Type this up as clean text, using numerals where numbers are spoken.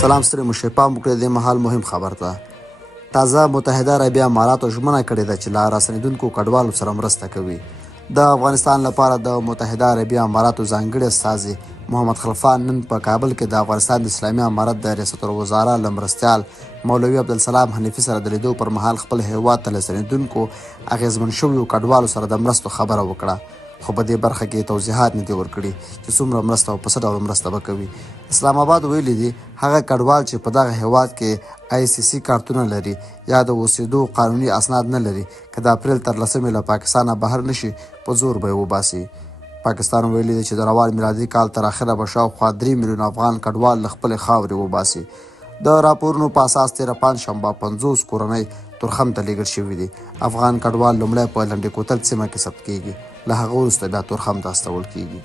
سلام ستړي مشر، پام وکړئ د مهال مهم خبر ته. تازه متحده عربي اماراتو ژمنه کړې ده چې له راستنېدونکو کډوالو سره مرسته کوي. د افغانستان لپاره د متحده عربي اماراتو ځانګړي استازي محمد خلفان نن په کابل کې د افغانستان د اسلامي امارت د ریاست الوزرا له مرستیال مولوي عبدالسلام حنیفي سره د لیدو پر مهال خپل هیواد ته له ستنېدونکو اغېزمن شویو کډوالو سره د مرستو خبره وکړه. خو په دې برخه کې توضیحات نه دي ورکړي چې څومره مرسته او په څه ډول مرسته به کوي. اسلام آباد ویلي دي هغه کډوال چې په دغه هیواد کې ICC کارتونه لري یا د اوسېدو قانوني اسناد نه لري، که د اپریل تر 10 له پاکستانه بهر نشي په زور به یې وباسي. پاکستان ویلي دی چې د روان میلادي کال تر اخره به شاوخوا 3 میلیون افغان کډوال له خپلې خاورې وباسي. د راپورونو په اساس تېره پنجشنبه 50 کورنۍ تورخم ته لیږل شوي دي. افغان کډوال لومړی په لنډې کوتل سیمه کې ثبت کیږي، له هغه وروسته بیا تورخم ته استول کیږي.